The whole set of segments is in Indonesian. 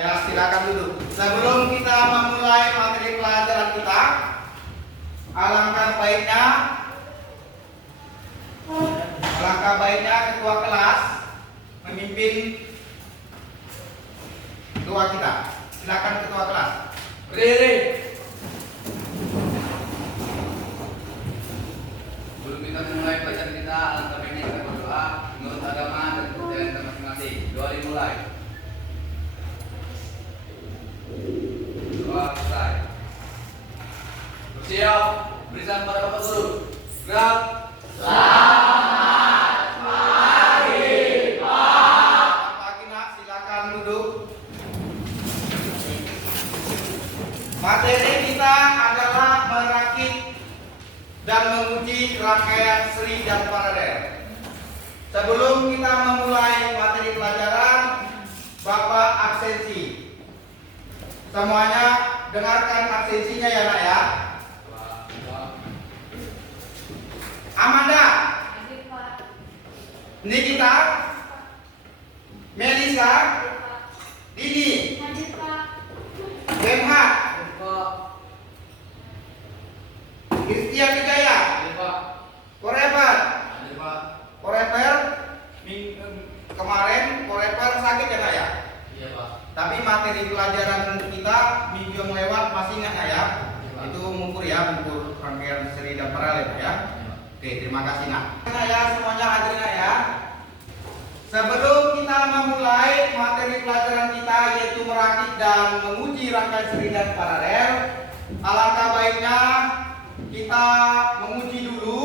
Ya, silakan duduk. Sebelum kita memulai materi pelajaran kita, alangkah baiknya ketua kelas memimpin doa kita. Silakan ketua kelas. Rere. Sebelum kita memulai pelajaran kita, alangkah baiknya kita berdoa menurut agama dan kepercayaan kita masing-masing. Doa dimulai. Doa selesai. Bersiap. Berikan pada Bapak Guru. Gerak. Selamat pagi, Pak. Selamat pagi, Nak. Silakan duduk. Materi kita adalah merakit dan menguji rangkaian seri dan paralel. Sebelum kita memulai materi pelajaran, Bapak absensi. Semuanya dengarkan absensinya ya, Nak ya. Amanda, Hadir, Pak. Nikita, Melisa, Hadir, Pak. Didi, Hadir, Pak. Benhat, Pak. Christian Wijaya, Hadir, Pak. Koreper. Hadir, Pak. Koreper kemarin Koreper sakit ya, Nak ya. Iya, Pak. Tapi materi pelajaran kita minggu yang lewat masih ingat, Nak ya. Itu mengukur rangkaian seri dan paralel ya. Oke, terima kasih, Nak. Nak ya, semuanya hadir, Nak ya. Sebelum kita memulai materi pelajaran kita yaitu merakit dan menguji rangkaian seri dan paralel, alangkah baiknya kita menguji dulu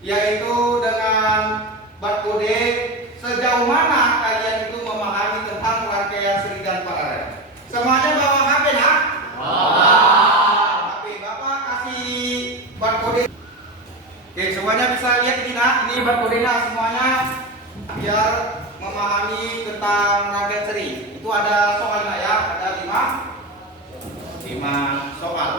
yaitu dengan barcode sejauh mana kalian itu memahami tentang rangkaian seri dan paralel. Semuanya bawa HP, Nak? HP. Bapak kasih barcode. Oke, semuanya bisa lihat ini, Nak. Ini barcode-nya semuanya biar memahami tentang rangkaian seri. Itu ada soal, Nak ya. Ada 5 soal.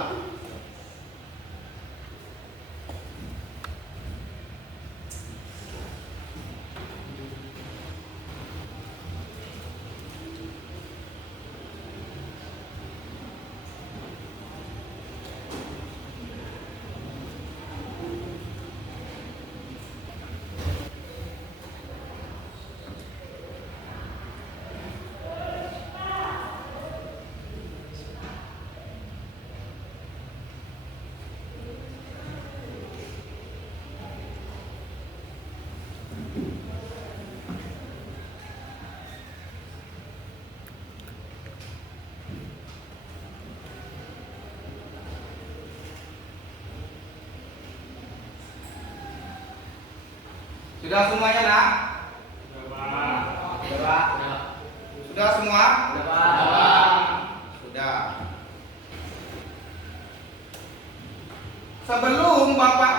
Sudah semuanya, Nak? Sudah. Sudah semua? Sudah. Sebelum Bapak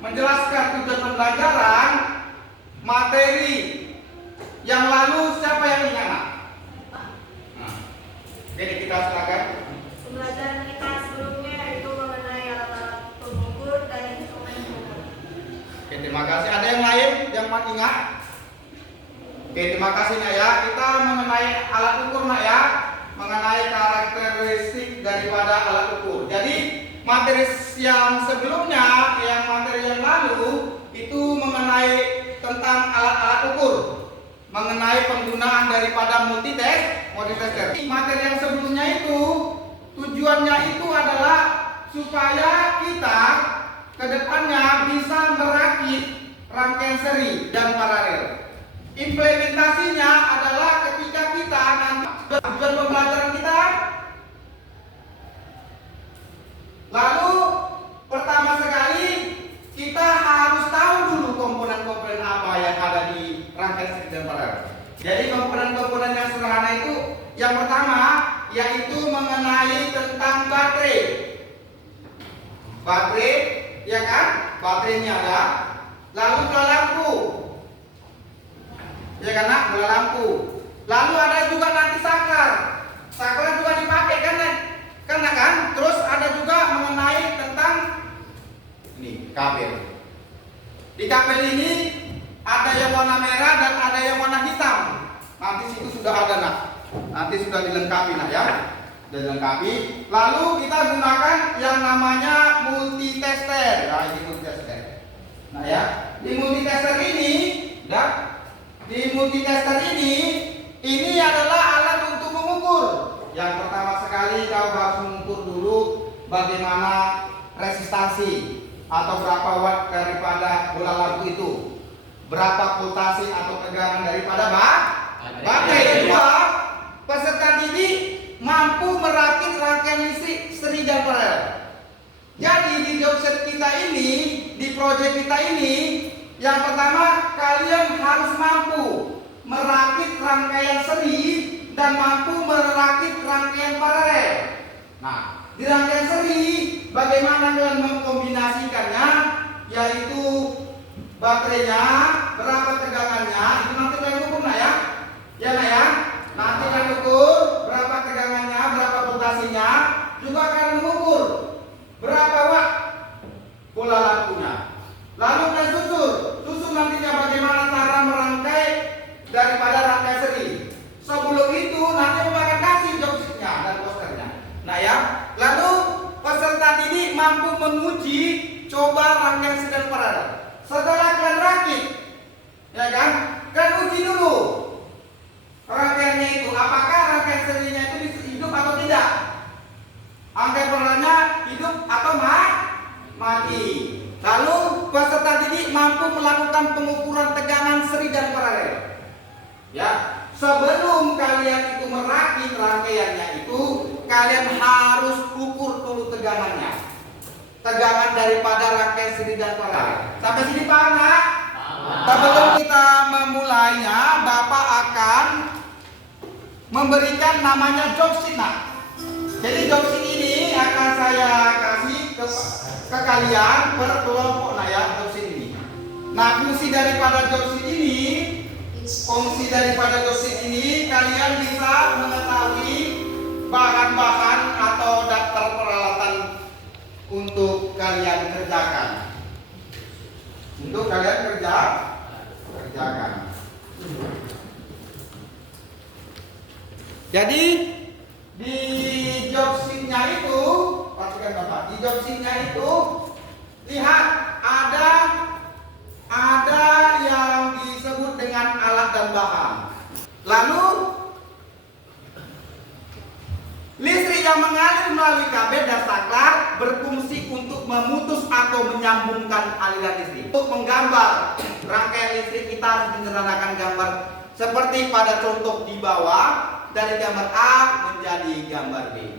menjelaskan tujuan pembelajaran materi yang lalu, siapa yang ingat, Nak? Jadi kita silakan. Pembelajaran kita sebelumnya itu mengenai alat-alat pengukur dan instrumen pengukur. Oke, terima kasih. Ada yang lain yang masih ingat? Oke, terima kasih, Nak ya. Kita mengenai alat ukur, Nak ya. Mengenai karakteristik daripada alat ukur. Jadi materi yang sebelumnya, materi yang lalu itu mengenai tentang alat-alat ukur, mengenai penggunaan daripada multitester. Materi yang sebelumnya itu tujuannya itu adalah supaya kita kedepannya bisa merakit rangkaian seri dan paralel. Implementasinya adalah ketika kita nanti tujuan pembelajaran kita. Lalu pertama sekali kita harus tahu dulu komponen-komponen apa yang ada di rangkaian seri dan paralel. Jadi komponen-komponen yang sederhana itu yang pertama yaitu mengenai tentang baterai. Baterai, ya kan? Baterainya ada. Lalu bola lampu, ya kan, Nak? Bola lampu. Lalu ada juga nanti saklar. Saklar juga dipakai kan, kan? Terus ada juga mengenai tentang ini kabel. Di kabel ini ada yang warna merah dan ada yang warna hitam. Nanti situ sudah ada, Nak. Nanti sudah dilengkapi nak ya. Sudah dilengkapi. Lalu kita gunakan yang namanya multitester. Nah, ini multitester. Nah ya, di multitester ini, ya, di multitester ini adalah alat untuk mengukur. Yang pertama sekali kau harus mengukur dulu bagaimana resistansi atau berapa watt daripada bola lampu itu, berapa voltase atau tegangan daripada baterai. Kedua, peserta didik mampu merakit rangkaian listrik seri dan paralel. Jadi di job set kita ini, di proyek kita ini, yang pertama kalian harus mampu merakit rangkaian seri dan mampu merakit rangkaian paralel. Nah, di rangkaian seri bagaimana kalian mengkombinasikannya, yaitu baterainya, berapa tegangannya, itu nanti kalian ukur nak ya. Ya nak ya. Nanti kalian ukur berapa tegangannya, berapa voltasenya, juga akan mengukur berapa watt bola lampunya. Lalu kalian susun nantinya bagaimana cara merangkai daripada rangkai seri. Sebelum itu nanti Bapak akan kasih job sheet-nya dan posternya. Nah ya, lalu peserta didik mampu menguji coba rangkaian seri dan paralel. Setelah kalian rakit, ya kan, kalian uji dulu rangkaiannya itu, apakah rangkaian serinya itu bisa hidup atau tidak, rangkaian paralelnya hidup atau mati. Lalu peserta didik mampu melakukan pengukuran tegangan seri dan paralel. Ya, sebelum kalian itu merakit rangkaiannya itu, kalian harus ukur dulu tegangannya. Tegangan daripada rangkaian seri dan paralel. Sampai sini paham nggak? Sebelum kita memulainya, Bapak akan memberikan namanya job sheet. Jadi job sheet ini akan saya kasih ke kalian per kelompok nah ya, job sheet ini. Nah, fungsi daripada job sheet ini kalian bisa mengetahui bahan-bahan atau daftar peralatan untuk kalian kerjakan. Jadi di job sheet-nya itu, perhatikan Bapak, di job sheet-nya itu lihat ada yang disebut dengan alat dan bahan. Lalu listrik yang mengalir melalui kabel dan saklar berfungsi untuk memutus atau menyambungkan aliran listrik. Untuk menggambar rangkaian listrik kita harus menyederhanakan gambar seperti pada contoh di bawah, dari gambar A menjadi gambar B.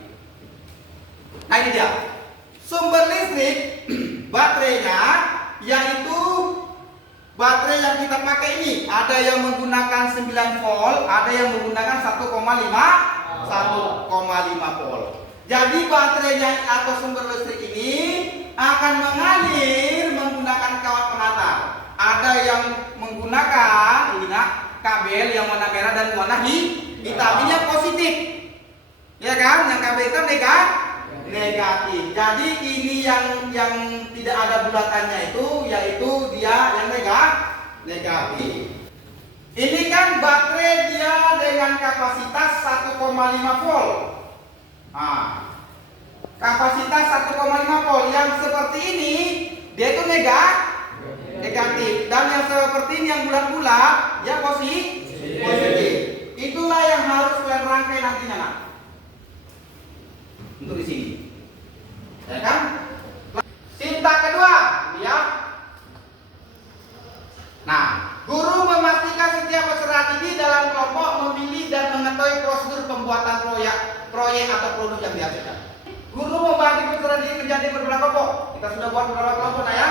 Nah ini dia sumber listrik baterainya, yaitu baterai yang kita pakai ini. Ada yang menggunakan 9 volt, ada yang menggunakan 1,5 volt. Jadi baterainya atau sumber listrik ini akan mengalir menggunakan kawat pengantar. Ada yang menggunakan ini kabel yang warna merah dan warna hitam. Ini yang positif, ya kan? Yang kabel hitam negatif. Jadi ini yang tidak ada bulatannya itu, yaitu dia yang negatif. Ini kan baterai dia dengan kapasitas 1,5 volt. Nah, kapasitas 1,5 volt yang seperti ini dia itu negatif, dan yang seperti ini yang bulat-bulat dia positif. Itulah yang harus kalian rangkai nantinya nak. Untuk di sini, ya kan? Tinta kedua, lihat. Nah, guru memastikan setiap peserta didik dalam kelompok memilih dan mengetahui prosedur pembuatan proyek atau produk yang dihasilkan. Guru membagi peserta didik menjadi beberapa kelompok. Kita sudah buat beberapa kelompok, nah ya.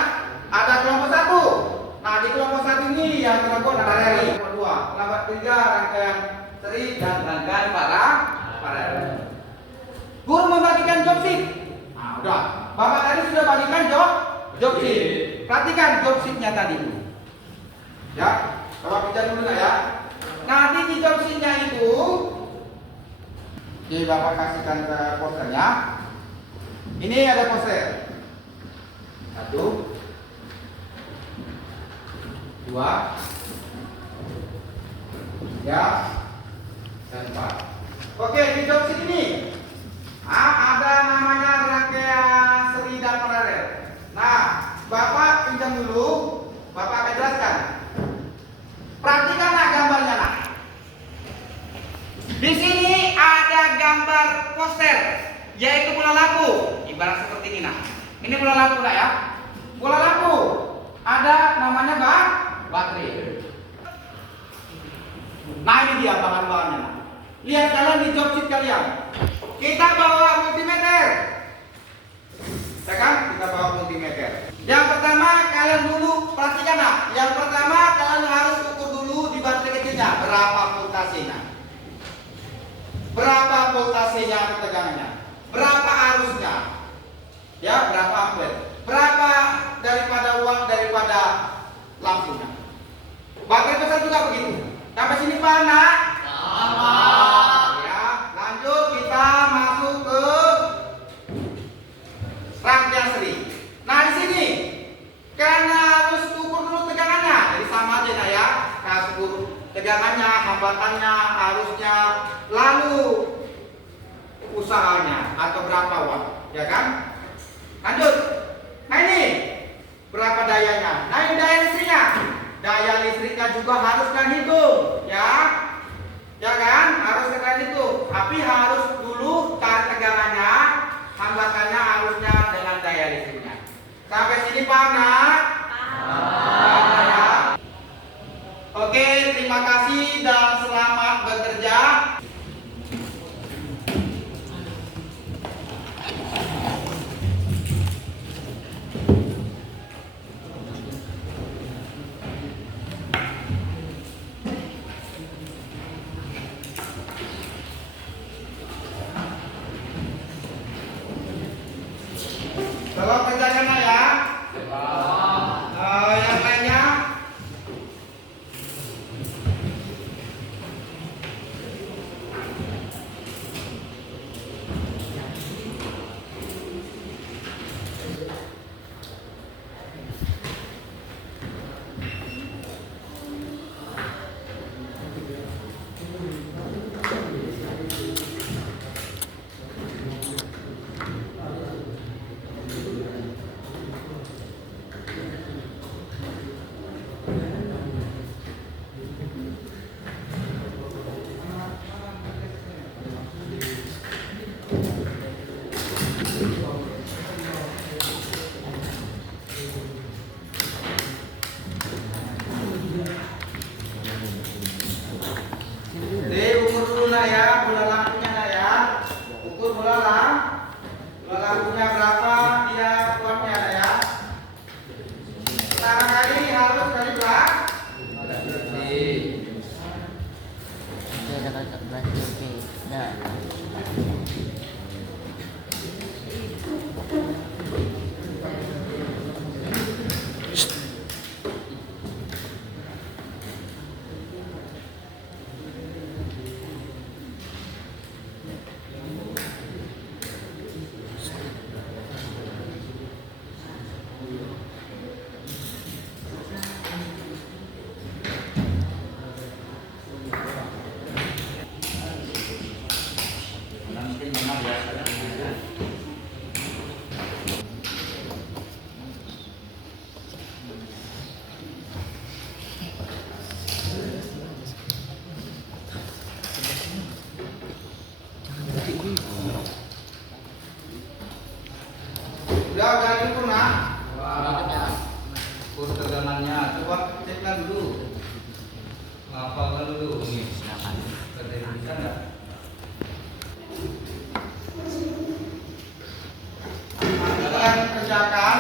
Ada kelompok 1. Nah, di kelompok 1 ini yang kelompok dari kelompok 2, kelompok 3 rangkaian seri dan rangkaian paralel. Guru membagikan job sheet. Nah, udah. Bapak tadi sudah bagikan job sheet. Perhatikan job sheet-nya tadi. Ya, Bapak baca dulu ya. Nanti di job sheet-nya itu, jadi Bapak kasihkan ke posternya. Ini ada poster. 1, 2, 3, dan 4. Oke, di job sheet ini ada namanya rangkaian seri dan paralel. Nah, Bapak pinjam dulu, Bapak akan jelaskan. Perhatikanlah gambarnya, nak. Di sini ada gambar poster, yaitu bola lampu. Ibarat seperti ini, nak. Ini bola lampu, nak, ya. Bola lampu. Ada namanya baterai. Nah, ini dia bahan-bahannya, nak. Lihat kalian di job sheet kalian. Kita bawa multimeter. Ya kan? Kita bawa multimeter. Yang pertama kalian dulu perhatikan, nak. Yang pertama kalian harus ukur dulu di baterai kecilnya berapa voltasenya. Berapa voltasenya atau tegangannya? Berapa arusnya? Ya, berapa ampere? Berapa daripada lampunya? Baterai besar juga begitu. Sampai sini paham, nak? Ya, lanjut kita masuk ke rangkaian seri. Nah, di sini karena harus ukur dulu tegangannya, jadi sama aja, nah, ya. Kita ukur tegangannya, hambatannya, arusnya, lalu usahanya atau berapa watt, ya kan? Lanjut. Nah, ini berapa dayanya? Nah, ini daya listriknya. Daya listriknya juga harus kalian hitung, ya. Ya kan? Harus kalian hitung. Tapi harus dulu cari tegangannya, hambatannya, arusnya dengan daya listriknya. Sampai sini paham, nak? Paham, ya? Oke, terima kasih dan selamat bekerja. Tolong kerjakan, ya. Yang lainnya. Ukur dulu, nak, ya, bola lampunya, nak, ya. Ukur bola lampunya berapa dia kuatnya, nak, ya. Pertama kali harus kali berapa? Udah diukur, nak? Ukur tegangannya. Coba cekkan dulu. Hafalkan dulu. Ini. Bisa enggak? Kalian kerjakan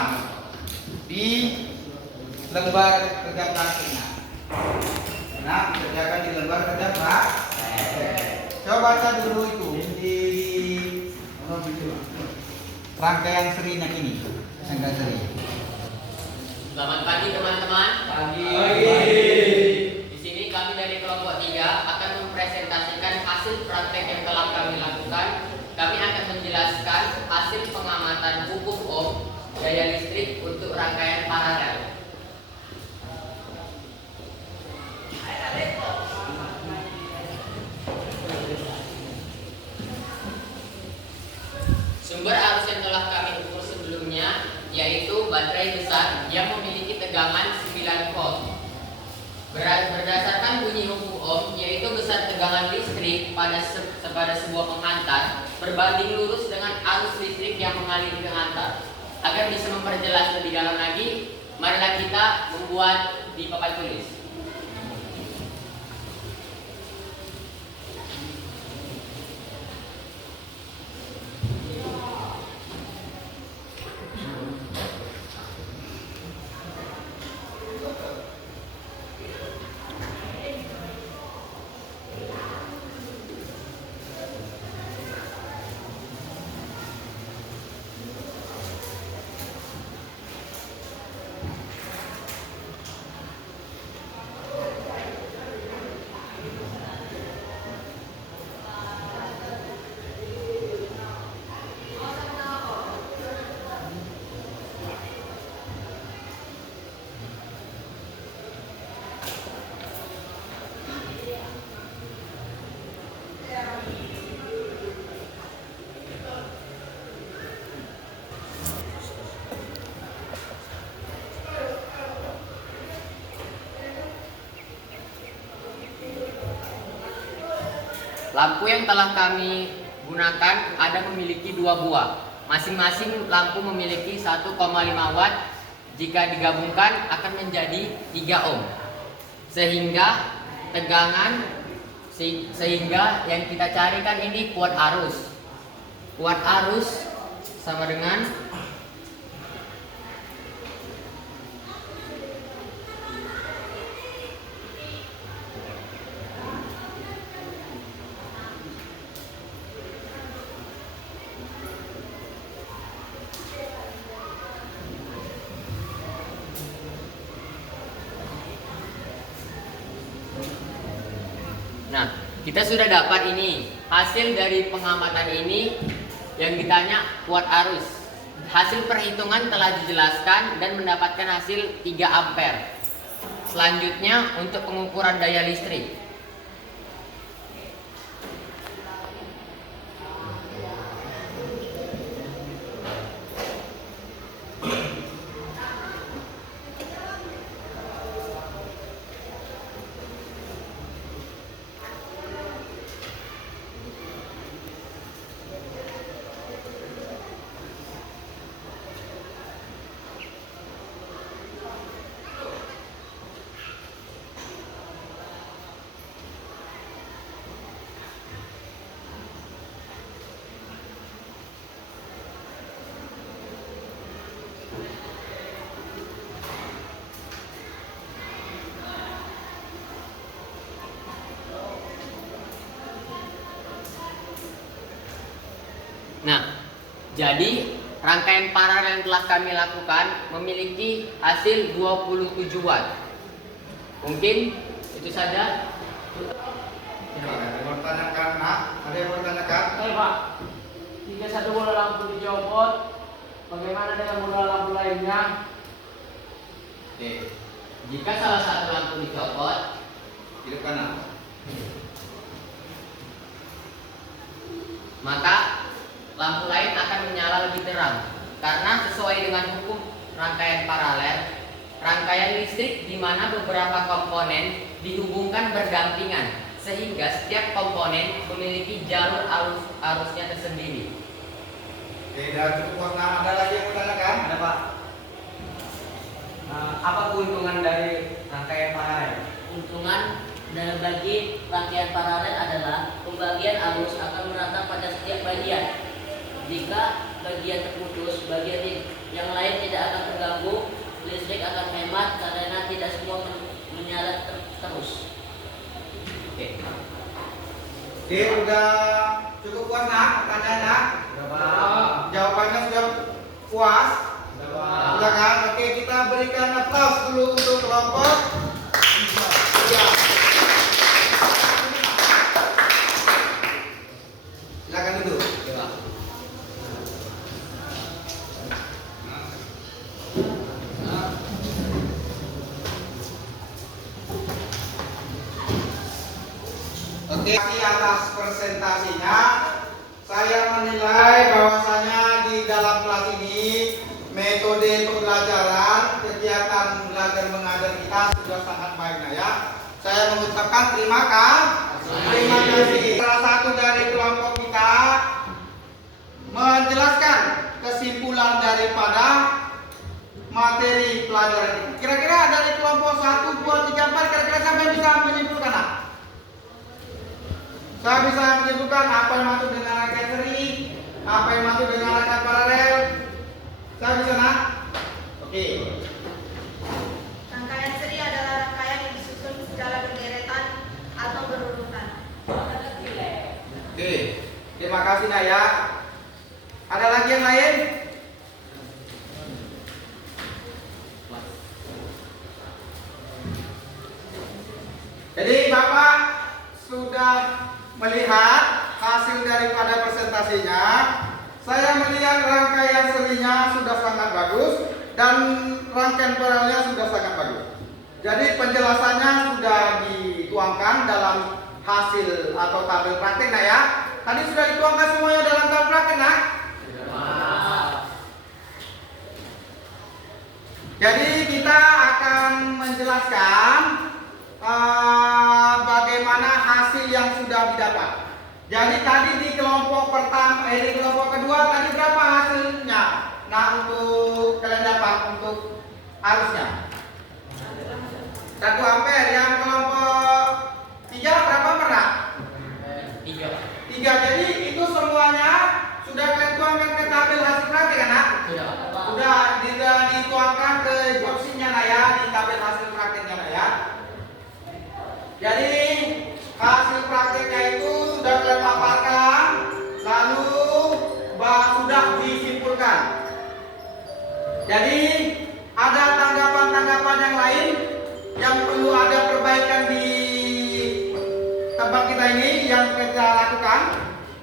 di lembar kerja praktiknya. Nah, kerjakan di lembar kerja praktik. Coba baca dulu itu di rangkaian serinya ini. Rangkaian seri. Selamat pagi teman-teman. Pagi. Di sini kami dari kelompok 3 akan mempresentasikan hasil praktek yang telah kami lakukan. Kami akan menjelaskan hasil pengamatan hukum ohm daya listrik untuk rangkaian paralel. tegangan 9 volt. Berdasarkan bunyi hukum Ohm, yaitu besar tegangan listrik pada sebuah penghantar berbanding lurus dengan arus listrik yang mengaliri penghantar. Agar bisa memperjelas lebih dalam lagi, marilah kita membuat di papan tulis. Lampu yang telah kami gunakan ada memiliki 2 buah. Masing-masing lampu memiliki 1,5 watt. Jika digabungkan akan menjadi 3 ohm. Sehingga yang kita carikan ini kuat arus. Kuat arus sama dengan Nah, kita sudah dapat ini. Hasil dari pengamatan ini yang ditanya kuat arus. Hasil perhitungan telah dijelaskan dan mendapatkan hasil 3 ampere. Selanjutnya untuk pengukuran daya listrik. Nah, jadi rangkaian paralel yang telah kami lakukan memiliki hasil 27 watt. Mungkin itu saja. Ada yang bertanyakan, nak? Ada yang bertanyakan? Pak, jika satu bola lampu dicopot, bagaimana dengan bola lampu lainnya? Oke. Jika salah satu lampu dicopot, Hidupkan, nak. maka lampu lain akan menyala lebih terang. Karena sesuai dengan hukum rangkaian paralel, rangkaian listrik di mana beberapa komponen dihubungkan berdampingan, sehingga setiap komponen memiliki jalur arusnya tersendiri. Oke, dan cukup warna. Ada lagi yang bertanyakan? Ada Pak. Apa keuntungan dari rangkaian paralel? Keuntungan dalam bagi rangkaian paralel adalah pembagian arus akan merata pada setiap bagian. Jika bagian terputus, bagian yang lain tidak akan terganggu, listrik akan hemat karena tidak semua menyala terus. Oke. Oke, udah cukup puas, nak? Pertanyaannya? Jawabannya sudah puas? Sudah kan? Oke, kita berikan aplaus dulu untuk kelompok 3. Silakan duduk. Oke, atas presentasinya saya menilai bahwasanya di dalam kelas ini metode pembelajaran, kegiatan belajar dan mengajar kita sudah sangat baik nah ya. Saya mengucapkan terima kasih. Salah satu dari kelompok kita menjelaskan kesimpulan daripada materi pelajaran ini. Kira-kira dari kelompok 1, 2, 3, 4 kira-kira siapa yang bisa menyimpulkan? Nah? Saya bisa menyimpulkan apa yang masuk dengan rangkaian seri, apa yang masuk dengan rangkaian paralel. Saya bisa nak? Oke. Rangkaian seri adalah rangkaian yang disusun secara berderetan atau berurutan. Oke. Terima kasih nak ya. Ada lagi yang lain? Jadi Bapak sudah melihat hasil daripada presentasinya. Saya melihat rangkaian serinya sudah sangat bagus dan rangkaian paralelnya sudah sangat bagus. Jadi penjelasannya sudah dituangkan dalam hasil atau tabel praktik nah ya. Tadi sudah dituangkan semuanya dalam tabel praktik nah. Jadi kita akan menjelaskan bagaimana hasil yang sudah didapat. Jadi tadi di kelompok pertama, di kelompok kedua tadi berapa hasilnya? Nah untuk kalian dapat untuk arusnya 1 ampere. Yang kelompok 3 berapa pernah? 3. Jadi itu semuanya sudah kalian tuangkan ke tabel hasil praktik kan? Nah? Sudah dituangkan ke opsinya nah ya, di tabel hasil praktiknya nah ya. Jadi hasil praktiknya itu sudah kalian paparkan, lalu sudah disimpulkan. Jadi ada tanggapan-tanggapan yang lain yang perlu ada perbaikan di tempat kita ini yang kita lakukan.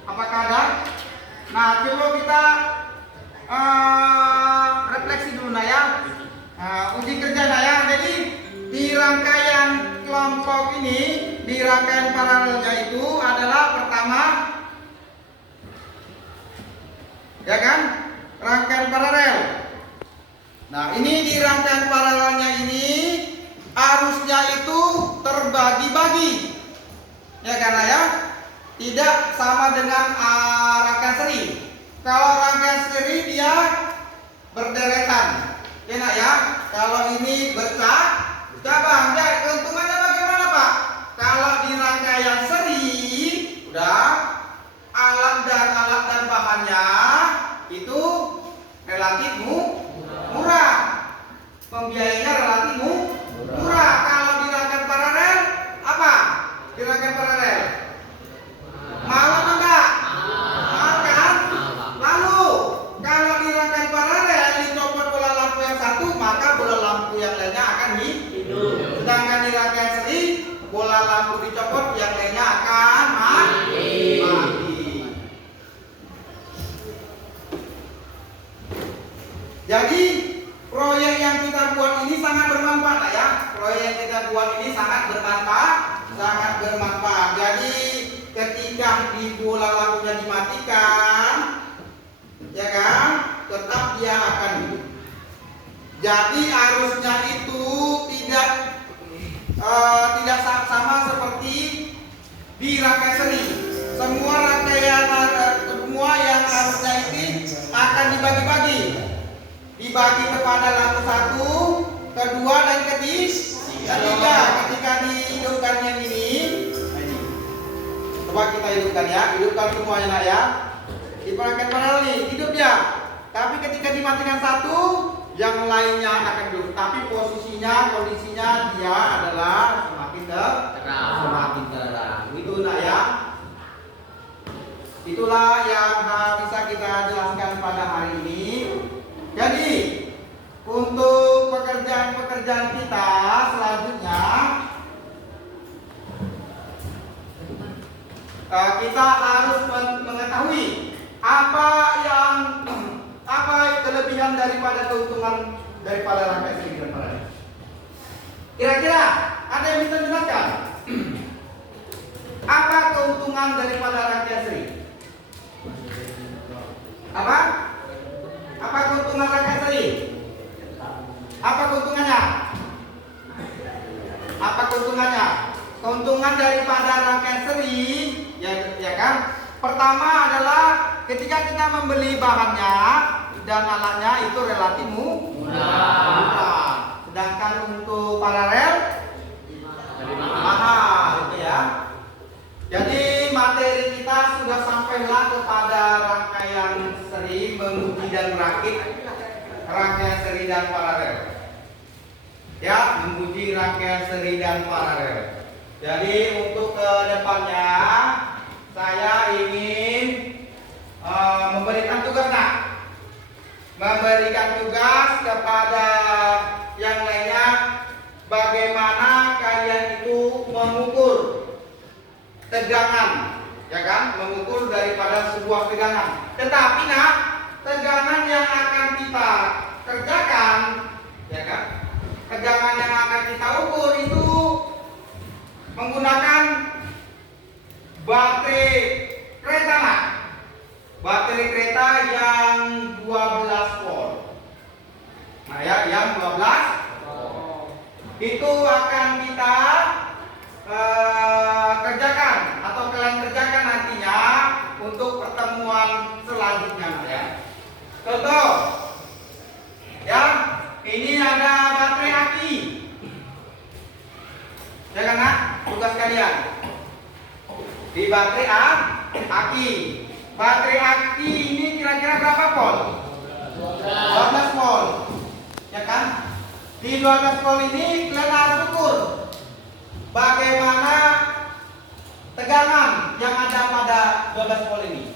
Apakah ada? Nah coba kita refleksi dulu nah ya. Uji kerja nah ya. Jadi di rangkaian kelompok ini, di rangkaian paralelnya itu adalah pertama ya kan, rangkaian paralel. Nah ini di rangkaian paralelnya ini arusnya itu terbagi-bagi ya karena ya, tidak sama dengan rangkaian seri. Kalau rangkaian seri dia berderetan ya nak ya. Kalau ini bercabang ya, keuntungannya bagaimana Pak? Kalau di rangkaian seri udah alat dan bahannya itu relatif murah, pembiayanya relatif murah. Kalau di rangkaian paralel apa? Di rangkaian paralel mahal apa enggak? Mahal kan? Lalu kalau di rangkaian paralel dicopot bola lampu yang satu, maka bola lampu yang lainnya akan hidup. Sedangkan di rangkaian seri bola lampu dicopot, yang lainnya akan mati. Jadi proyek yang kita buat ini sangat bermanfaat ya. Proyek yang kita buat ini sangat bermanfaat. Jadi ketika di bola lampunya dimatikan, ya kan, tetap dia akan hidup. Jadi arusnya itu tidak sama seperti di rangkaian seri. Semua yang arusnya ini akan dibagi-bagi. Dibagi kepada lampu 1, kedua dan ketiga. Ketika dihidupkan yang ini, coba kita hidupkan ya, hidupkan semuanya nak ya. Di rangkaian paralel nih hidup dia. Tapi ketika dimatikan satu, yang lainnya akan hidup. Tapi kondisinya dia adalah semakin terang. Itu nak ya. Itulah yang bisa kita jelaskan pada hari ini. Jadi untuk pekerjaan kita selanjutnya, kita harus mengetahui apa kelebihan daripada keuntungan daripada rangkaian seri dan paralel. Kira-kira ada yang bisa menjelaskan apa keuntungan daripada rangkaian seri? Apa keuntungan rangkaian seri? Apa keuntungannya? keuntungan daripada rangkaian seri, ya kan? Pertama adalah ketika kita membeli bahannya dan alatnya itu relatif murah. Sedangkan untuk paralel mahal, gitu ya. Jadi materi kita sudah sampailah kepada rangkaian seri, menguji dan merakit rangkaian seri dan paralel. Ya, menguji rangkaian seri dan paralel. Jadi untuk ke depannya saya ingin memberikan tugas kepada yang lainnya, bagaimana kalian itu mengukur tegangan, ya kan? Mengukur daripada sebuah tegangan. Tetapi tegangan yang akan kita kerjakan, ya kan? Tegangan yang akan kita ukur itu menggunakan baterai kereta, baterai kereta yang 12 volt. Nah ya, yang 12 itu akan kita kerjakan atau kalian kerjakan nantinya untuk pertemuan selanjutnya, ya. Contoh, ya, ini ada baterai aki, ya kan, tugas kalian di baterai aki. Baterai aki ini kira-kira berapa volt? 12 volt, ya kan? Di 12 volt ini kalian harus ukur bagaimana tegangan yang ada pada 12 volt ini.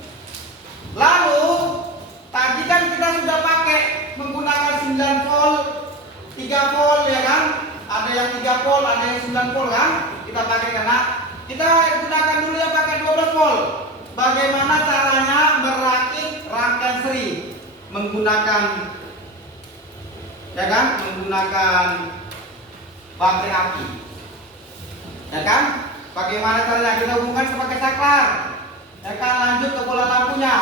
Lalu tadi kan kita sudah pakai menggunakan 9 volt, 3 volt, ya kan? Ada yang 3 volt, ada yang 9 volt kan? Kita pakai karena kita gunakan dulu yang pakai 12 volt. Bagaimana caranya merakit rangkaian seri menggunakan, ya kan? Menggunakan baterai aki. Ya kan? Bagaimana caranya kita hubungkan sebagai saklar? Ya kan, lanjut ke bola lampunya.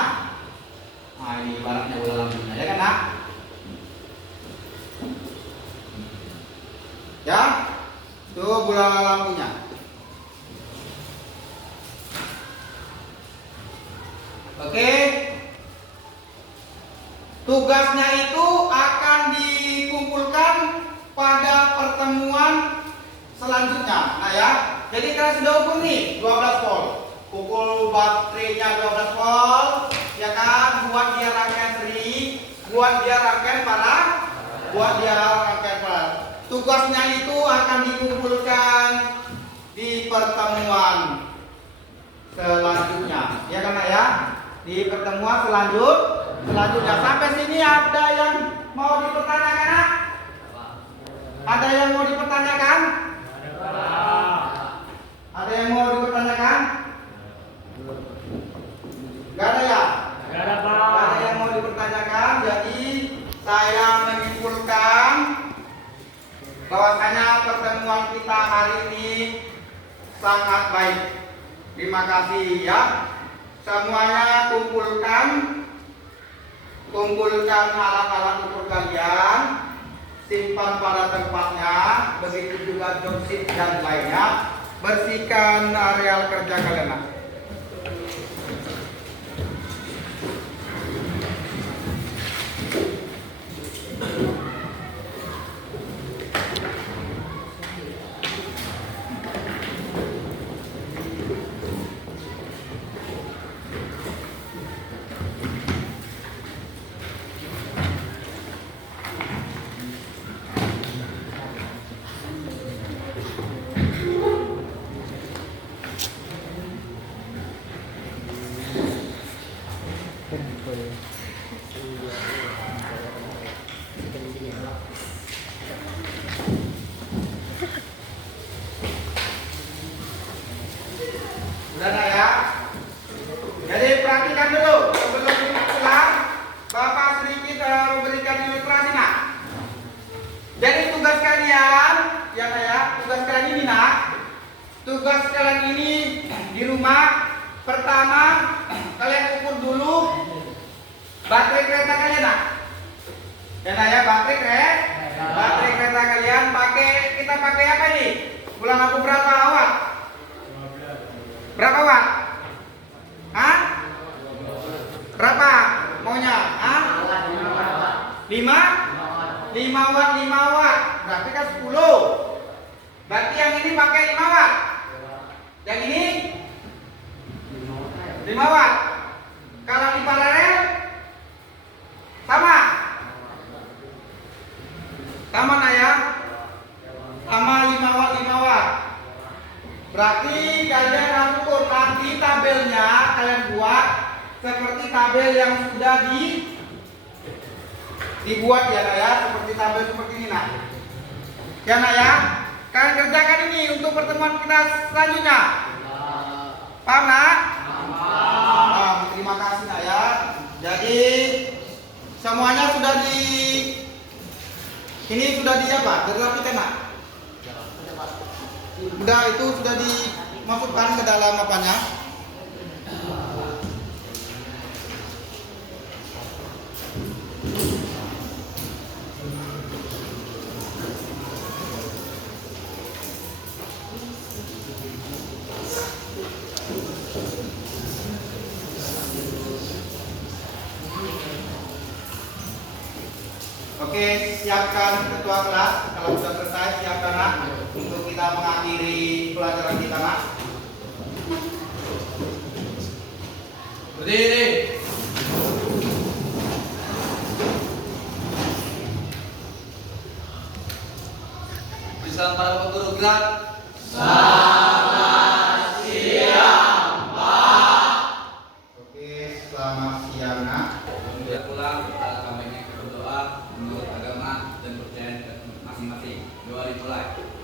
Nah, ini ibaratnya bola lampunya, ya kan, Nak? Ya, itu bola lampunya. Oke. Tugasnya itu akan dikumpulkan pada pertemuan selanjutnya. Nah ya, jadi kalian sudah ukur nih 12 volt. Pukul baterainya 12 volt, ya kan? Buat dia rangkaian seri, buat dia rangkaian paralel. Tugasnya itu akan dikumpulkan di pertemuan selanjutnya. Ya kan, ya? Di pertemuan selanjutnya. Sampai sini ada yang mau dipertanyakan, Nak? Ada yang mau dipertanyakan? Ada yang mau dipertanyakan? Gak ada ya? Gak ada, Pak. Gak ada yang mau dipertanyakan. Jadi saya menyimpulkan bahwasanya pertemuan kita hari ini sangat baik. Terima kasih ya. Semuanya kumpulkan alat-alat ukur kalian, simpan pada tempatnya, begitu juga job sheet dan lainnya. Bersihkan areal kerja kalian. Udah nah ya. Jadi perhatikan dulu sebelum pulang, Bapak sedikit memberikan ilustrasi, Nak. Jadi tugas kalian, ya Nak ya, tugas kalian ini, Nak. Tugas kalian ini di rumah, pertama kalian ukur dulu baterai kereta kalian, Nak. Ya Nak ya, baterai kereta kalian kita pakai apa ini? Bulan lampu berapa watt? Berapa maunya? Ah? 5? 5 watt. Berarti kan 10. Berarti yang ini pakai 5 watt. Yang ini 5 watt. Kalau di paralel sama. Sama nah ya. Sama 5 watt 5 watt. Berarti kalian harus ukur nanti tabelnya kalian buat seperti tabel yang sudah dibuat ya nak ya, seperti tabel seperti ini nak. Ya nak ya, kalian kerjakan ini untuk pertemuan kita selanjutnya. Paham nak? Terima kasih nak ya. Jadi semuanya sudah ini sudah di apa? Dirapikan nak? Udah, itu sudah dimasukkan ke dalam apanya? Oke, siapkan ketua kelas. Kalau sudah selesai, siapkan nak untuk kita mengakhiri pelajaran kita nak. Berdiri. Salam para Bapak Guru gerak. Oke, selamat siang nak. Kemudian pulang kami berdoa menurut agama dan kepercayaan masing-masing. Doa dimulai.